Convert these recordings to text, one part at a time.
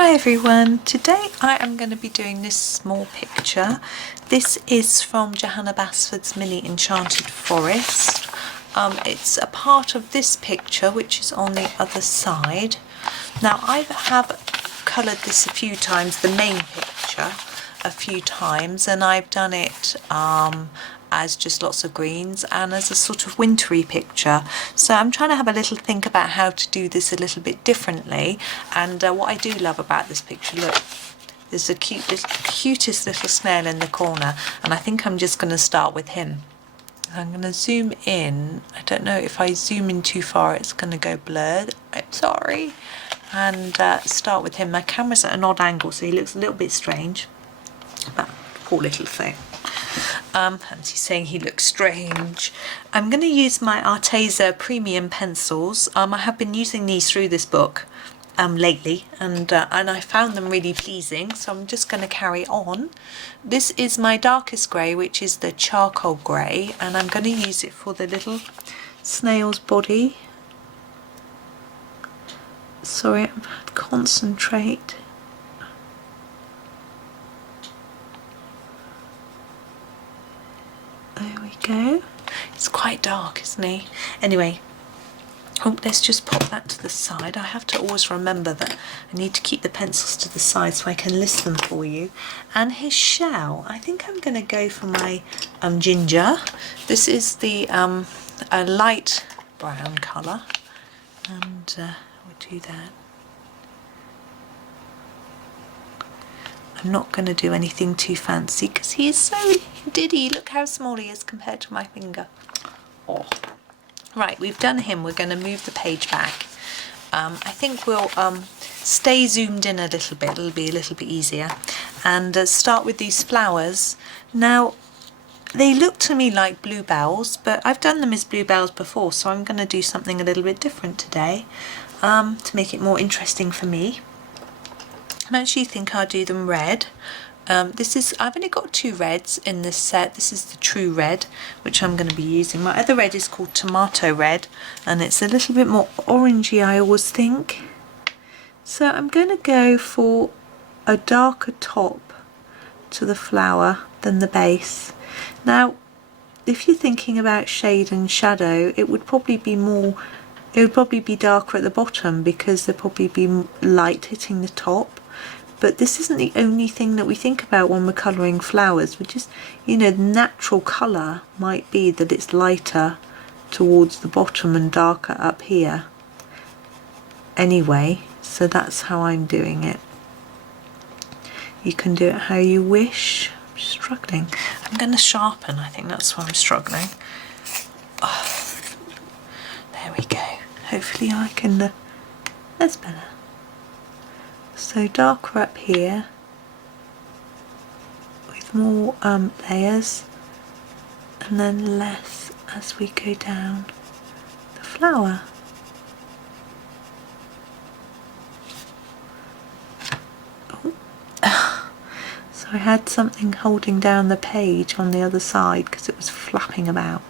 Hi everyone, today I am going to be doing this small picture. This is from Johanna Basford's Miniature Enchanted Forest. It's a part of this picture which is on the other side. Now I have coloured this a few times, the main picture a few times, and I've done it as just lots of greens and as a sort of wintry picture. So I'm trying to have a little think about how to do this a little bit differently. And what I do love about this picture, look, there's the cutest little snail in the corner, and I think I'm just going to start with him. I'm going to zoom in. I don't know if I zoom in too far it's going to go blurred, I'm sorry. And start with him. My camera's at an odd angle so he looks a little bit strange, but poor little thing. And he's saying he looks strange. I'm going to use my Arteza Premium Pencils. I have been using these through this book lately, and I found them really pleasing, so I'm just going to carry on. This is my darkest grey, which is the charcoal grey, and I'm going to use it for the little snail's body. Sorry, I'm going to concentrate. There we go. It's quite dark, isn't he? Anyway, let's just pop that to the side. I have to always remember that I need to keep the pencils to the side so I can list them for you. And his shell, I think I'm going to go for my ginger. This is the a light brown colour, and we'll do that. I'm not going to do anything too fancy because he is so diddy. Look how small he is compared to my finger. Oh. Right, we've done him. We're going to move the page back. I think we'll stay zoomed in a little bit. It'll be a little bit easier. And start with these flowers. Now, they look to me like bluebells, but I've done them as bluebells before, so I'm going to do something a little bit different today to make it more interesting for me. I actually think I'll do them red. I've only got 2 reds in this set. This is the true red, which I'm going to be using. My other red is called tomato red, and it's a little bit more orangey, I always think. So I'm going to go for a darker top to the flower than the base. Now, if you're thinking about shade and shadow, it would probably be darker at the bottom because there'd probably be light hitting the top. But this isn't the only thing that we think about when we're colouring flowers. We just, the natural colour might be that it's lighter towards the bottom and darker up here. Anyway, so that's how I'm doing it. You can do it how you wish. I'm struggling. I'm going to sharpen, I think that's why I'm struggling. Oh, there we go. Hopefully I can, that's better. So darker up here with more layers, and then less as we go down the flower. Oh. So I had something holding down the page on the other side because it was flapping about,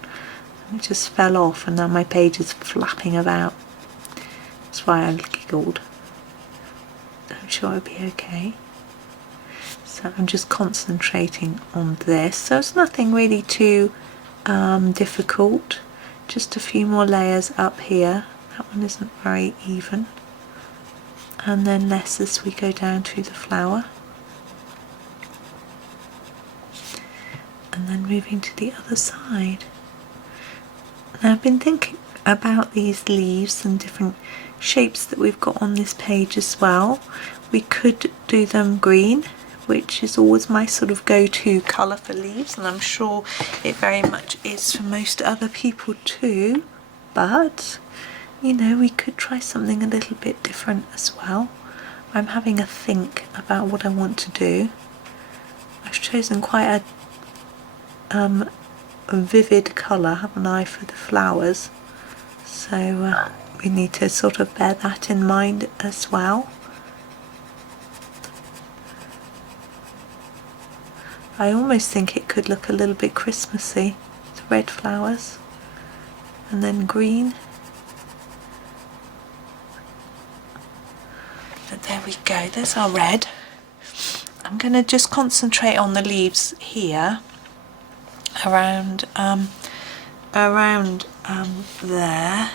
and it just fell off, and now my page is flapping about. That's why I giggled. I'm sure it'll be okay. So I'm just concentrating on this. So it's nothing really too difficult. Just a few more layers up here. That one isn't very even. And then less as we go down through the flower. And then moving to the other side. Now I've been thinking about these leaves and different shapes that we've got on this page as well. We could do them green, which is always my sort of go-to colour for leaves, and I'm sure it very much is for most other people too, but we could try something a little bit different as well. I'm having a think about what I want to do. I've chosen quite a vivid colour, haven't I, for the flowers, so we need to sort of bear that in mind as well. I almost think it could look a little bit Christmassy, the red flowers, and then green. But there we go, there's our red. I'm going to just concentrate on the leaves here around there.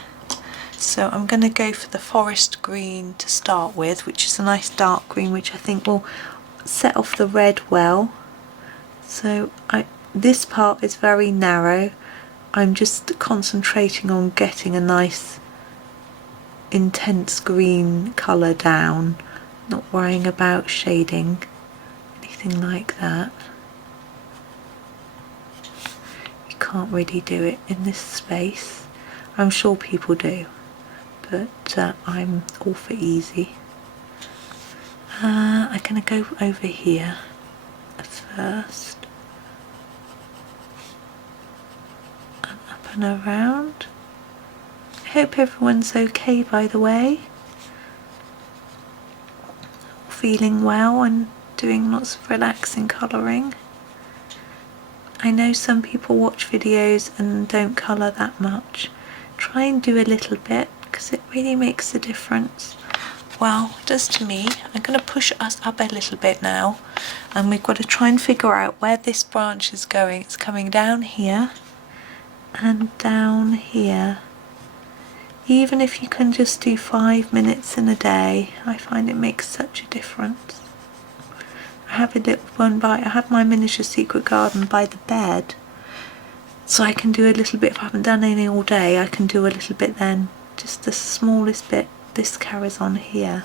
So I'm going to go for the forest green to start with, which is a nice dark green, which I think will set off the red well. So this part is very narrow. I'm just concentrating on getting a nice intense green colour down, not worrying about shading, anything like that. You can't really do it in this space. I'm sure people do, but I'm all for easy. I'm going to go over here first and up and around. I hope everyone's okay, by the way. Feeling well and doing lots of relaxing colouring. I know some people watch videos and don't colour that much. Try and do a little bit because it really makes a difference. Well, it does to me. I'm going to push us up a little bit now, and we've got to try and figure out where this branch is going. It's coming down here and down here. Even if you can just do 5 minutes in a day, I find it makes such a difference. I have a little one I have my miniature secret garden by the bed, so I can do a little bit. If I haven't done any all day, I can do a little bit then, just the smallest bit. This carries on here.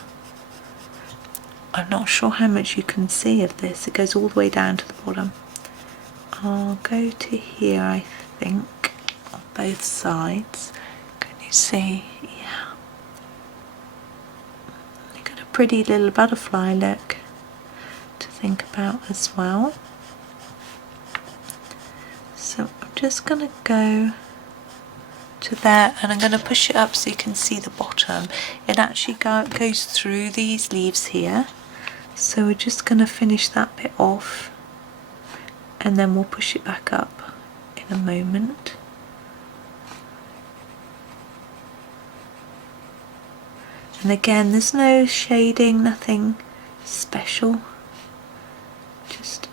I'm not sure how much you can see of this. It goes all the way down to the bottom. I'll go to here, I think, on both sides. Can you see? Yeah. You've got a pretty little butterfly look to think about as well. So I'm just going to go to there, and I'm going to push it up so you can see the bottom. It actually goes through these leaves here, so we're just going to finish that bit off and then we'll push it back up in a moment. And again, there's no shading, nothing special, just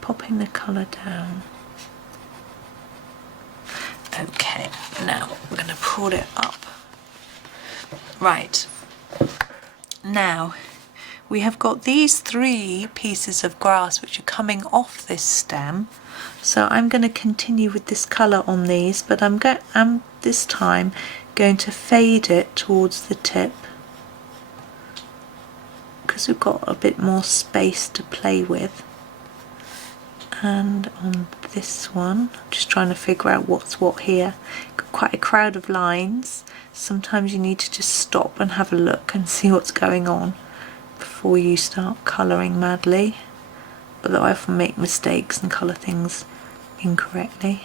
popping the colour down. Okay, now I'm going to pull it up. Right, now we have got these 3 pieces of grass which are coming off this stem. So I'm going to continue with this colour on these, but I'm this time going to fade it towards the tip because we've got a bit more space to play with. And on this one, I'm just trying to figure out what's what here. Got quite a crowd of lines. Sometimes you need to just stop and have a look and see what's going on before you start colouring madly. Although I often make mistakes and colour things incorrectly.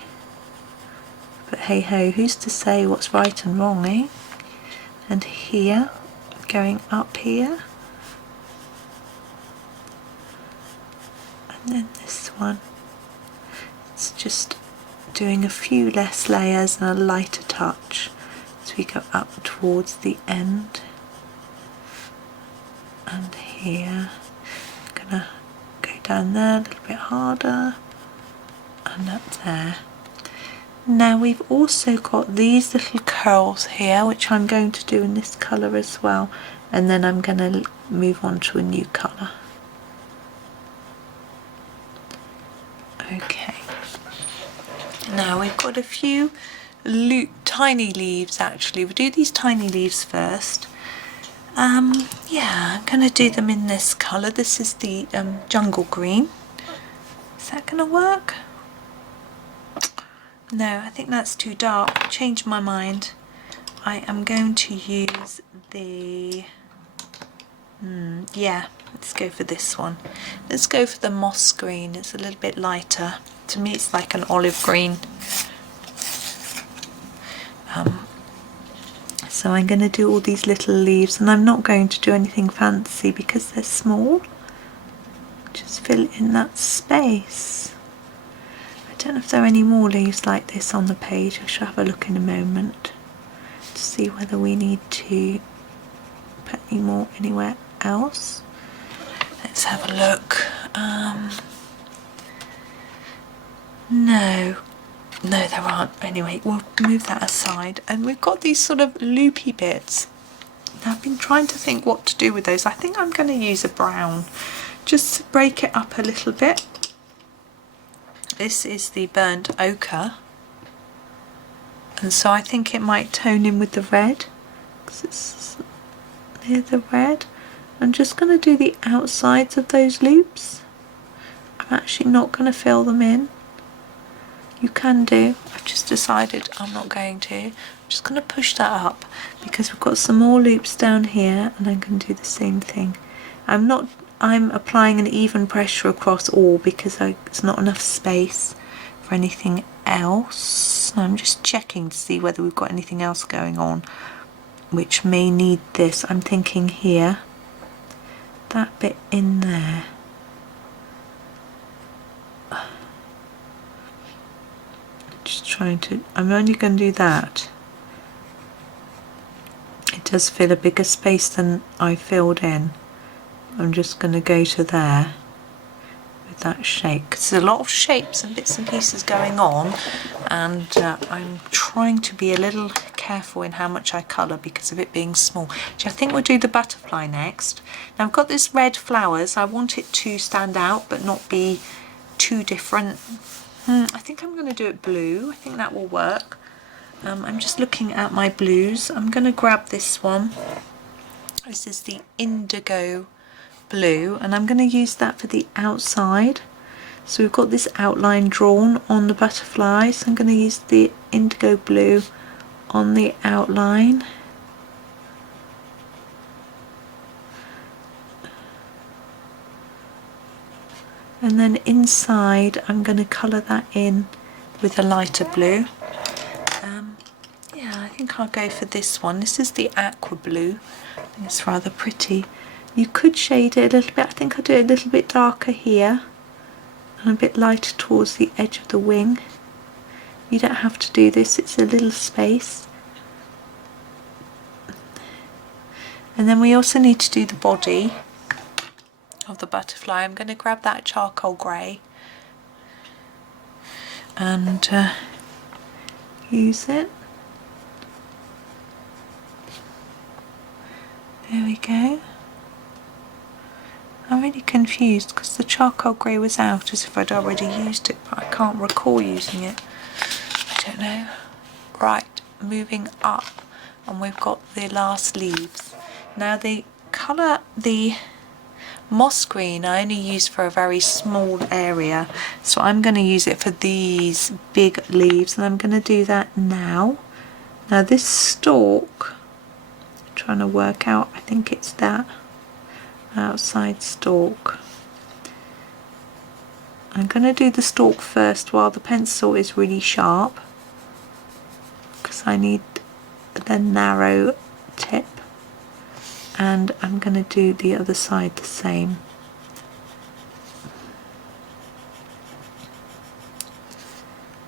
But hey ho, who's to say what's right and wrong, eh? And here, going up here. And then this one, it's just doing a few less layers and a lighter touch as we go up towards the end. And here, I'm gonna go down there a little bit harder and up there. Now we've also got these little curls here, which I'm going to do in this colour as well, and then I'm going to move on to a new colour. Okay, now we've got a few tiny leaves actually. We'll do these tiny leaves first. Yeah, I'm going to do them in this colour. This is the jungle green. Is that going to work? No, I think that's too dark. Change my mind. I am going to use the... yeah, let's go for this one. Let's go for the moss green. It's a little bit lighter. To me it's like an olive green. So I'm going to do all these little leaves, and I'm not going to do anything fancy because they're small. Just fill in that space. I don't know if there are any more leaves like this on the page. I shall have a look in a moment to see whether we need to put any more anywhere else? Let's have a look. No, there aren't. Anyway, we'll move that aside. And we've got these sort of loopy bits. Now, I've been trying to think what to do with those. I think I'm going to use a brown, just to break it up a little bit. This is the burnt ochre, and so I think it might tone in with the red, because it's near the red. I'm just going to do the outsides of those loops. I'm actually not going to fill them in. You can do. I've just decided I'm not going to. I'm just going to push that up because we've got some more loops down here, and I'm going to do the same thing. I'm applying an even pressure across all because it's not enough space for anything else. I'm just checking to see whether we've got anything else going on which may need this. I'm thinking here, that bit in there. Just trying to, I'm only going to do that. It does fill a bigger space than I filled in. I'm just going to go to there with that shape, because there's a lot of shapes and bits and pieces going on, and I'm trying to be a little careful in how much I colour because of it being small. So I think we'll do the butterfly next. Now I've got this red flowers. I want it to stand out but not be too different. I think I'm going to do it blue. I think that will work. I'm just looking at my blues. I'm going to grab this one. This is the Indigo Blue, and I'm going to use that for the outside. So we've got this outline drawn on the butterfly, so I'm going to use the Indigo Blue on the outline. And then inside I'm going to colour that in with a lighter blue. Yeah, I think I'll go for this one. This is the Aqua Blue. I think it's rather pretty. You could shade it a little bit. I think I'll do it a little bit darker here and a bit lighter towards the edge of the wing. You don't have to do this, it's a little space. And then we also need to do the body of the butterfly. I'm going to grab that charcoal grey and use it. There we go. I'm really confused because the charcoal grey was out as if I'd already used it, but I can't recall using it. I don't know. Right, moving up, and we've got the last leaves. Now the colour, the moss green, I only use for a very small area, so I'm going to use it for these big leaves, and I'm going to do that now. Now this stalk, I'm trying to work out, I think it's that outside stalk. I'm going to do the stalk first while the pencil is really sharp, because I need the narrow tip, and I'm going to do the other side the same.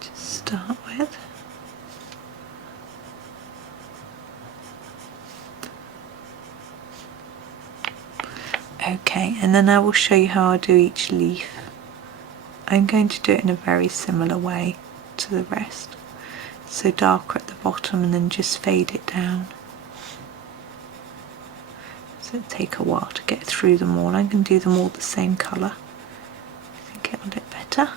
To start with. Okay, and then I will show you how I do each leaf. I'm going to do it in a very similar way to the rest. So darker at the bottom and then just fade it down. So it'll take a while to get through them all. I'm going to do them all the same colour. I think it'll look better.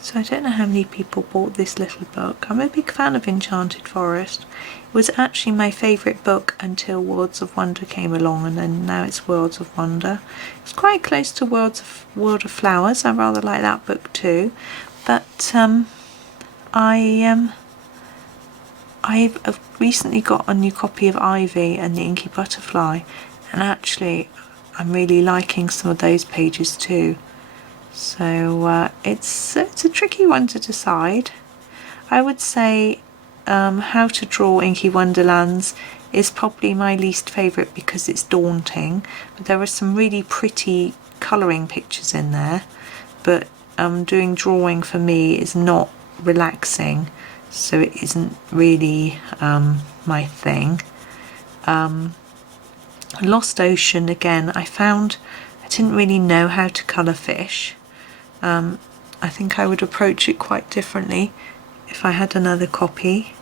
So I don't know how many people bought this little book. I'm a big fan of Enchanted Forest. It was actually my favourite book until Worlds of Wonder came along, and then now it's Worlds of Wonder. It's quite close to World of Flowers. I rather like that book too. But I've recently got a new copy of Ivy and the Inky Butterfly, and actually I'm really liking some of those pages too. So it's a tricky one to decide. I would say How to Draw Inky Wonderlands is probably my least favourite because it's daunting, but there are some really pretty colouring pictures in there, but doing drawing for me is not relaxing, so it isn't really my thing. Lost Ocean, again, I found I didn't really know how to colour fish. I think I would approach it quite differently if I had another copy,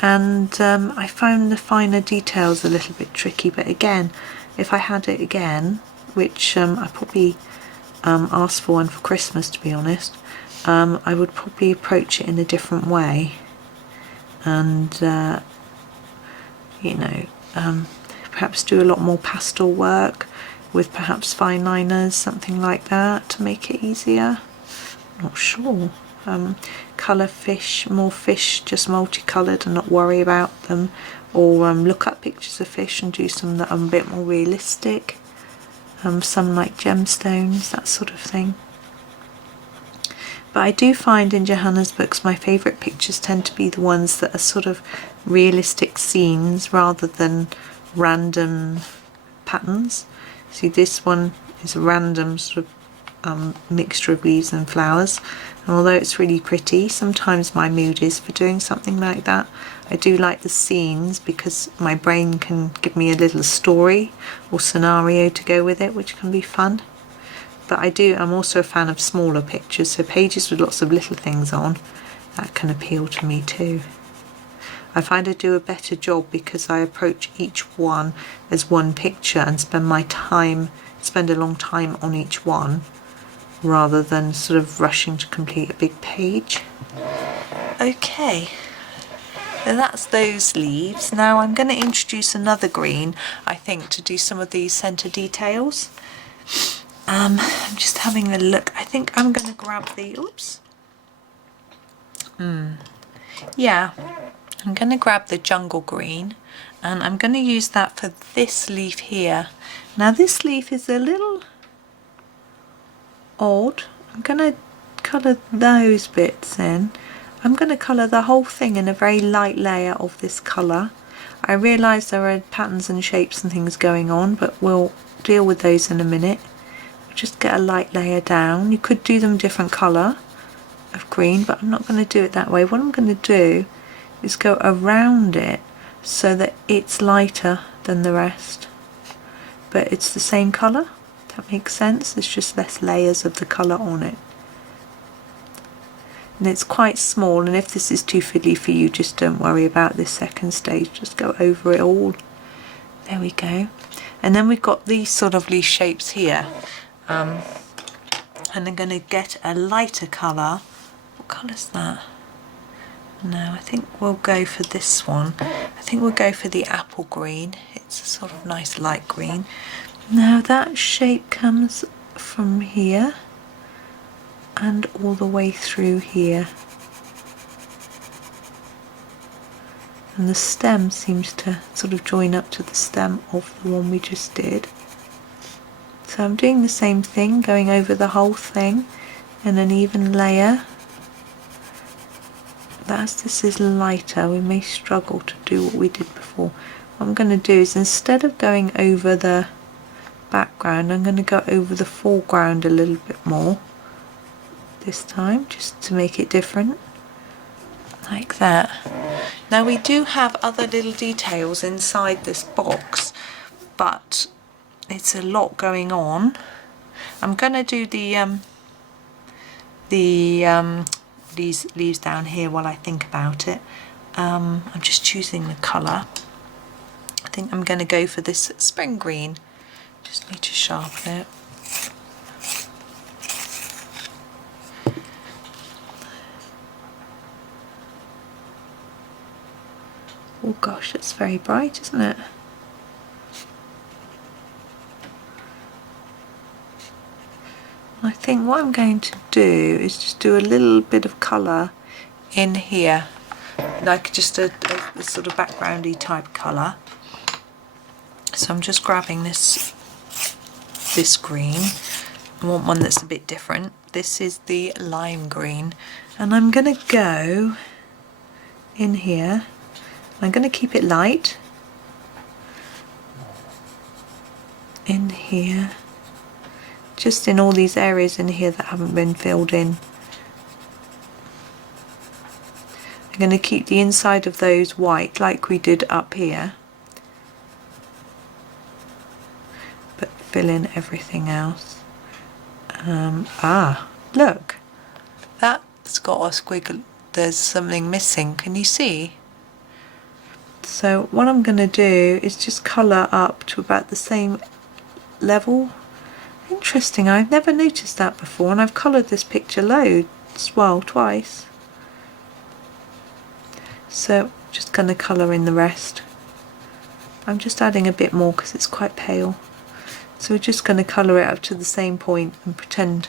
and I found the finer details a little bit tricky, but again, if I had it again, which I probably asked for one for Christmas, to be honest, I would probably approach it in a different way, and you know, perhaps do a lot more pastel work with perhaps fine liners, something like that, to make it easier. Not sure. Colour fish, more fish, just multicoloured and not worry about them, or look up pictures of fish and do some that are a bit more realistic, some like gemstones, that sort of thing. But I do find in Johanna's books my favourite pictures tend to be the ones that are sort of realistic scenes rather than random patterns. See, this one is a random sort of mixture of leaves and flowers, and although it's really pretty, sometimes my mood is for doing something like that. I do like the scenes because my brain can give me a little story or scenario to go with it, which can be fun. But I'm also a fan of smaller pictures, so pages with lots of little things on, that can appeal to me too. I find I do a better job because I approach each one as one picture and spend a long time on each one, rather than sort of rushing to complete a big page. Okay, so that's those leaves. Now I'm going to introduce another green, I think, to do some of these centre details. I'm just having a look. I think I'm going to grab the, yeah, I'm going to grab the jungle green, and I'm going to use that for this leaf here. Now this leaf is a little odd. I'm going to colour those bits in. I'm going to colour the whole thing in a very light layer of this colour. I realise there are patterns and shapes and things going on, but we'll deal with those in a minute. Just get a light layer down. You could do them different colour of green, but I'm not going to do it that way. What I'm going to do is go around it so that it's lighter than the rest, but it's the same colour. That makes sense. There's just less layers of the colour on it, and it's quite small, and if this is too fiddly for you, just don't worry about this second stage, just go over it all. There we go. And then we've got these sort of leaf shapes here, and I'm going to get a lighter colour. What colour's that? No, I think we'll go for this one. I think we'll go for the apple green. It's a sort of nice light green. Now that shape comes from here and all the way through here, and the stem seems to sort of join up to the stem of the one we just did. So I'm doing the same thing, going over the whole thing in an even layer. But as this is lighter, we may struggle to do what we did before. What I'm going to do is, instead of going over the background, I'm going to go over the foreground a little bit more this time, just to make it different, like that. Now we do have other little details inside this box, but it's a lot going on. I'm going to do these leaves down here while I think about it. I'm just choosing the colour. I think I'm going to go for this spring green. Just need to sharpen it. Oh gosh, it's very bright, isn't it? I think what I'm going to do is just do a little bit of colour in here, like just a sort of backgroundy type colour. So I'm just grabbing this green. I want one that's a bit different. This is the lime green, and I'm going to go in here. I'm going to keep it light in here, just in all these areas in here that haven't been filled in. I'm going to keep the inside of those white like we did up here, but fill in everything else. Look, that's got a squiggle. There's something missing, can you see? So what I'm going to do is just colour up to about the same level. Interesting, I've never noticed that before, and I've coloured this picture loads, well, twice. So just going to colour in the rest. I'm just adding a bit more because it's quite pale. So we're just going to colour it up to the same point and pretend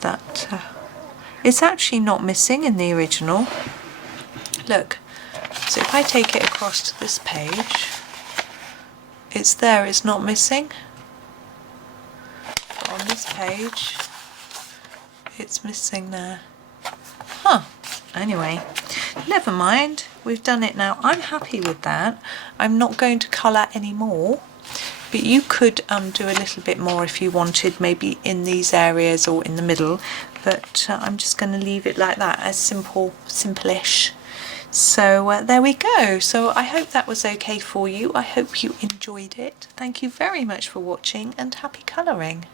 that it's actually not missing in the original. Look, so if I take it across to this page, it's there, it's not missing. But on this page, it's missing there. Huh, anyway, never mind, we've done it now. I'm happy with that. I'm not going to colour any more, but you could do a little bit more if you wanted, maybe in these areas or in the middle, but I'm just going to leave it like that, as simple-ish. So there we go. So I hope that was okay for you. I hope you enjoyed it. Thank you very much for watching, and happy colouring.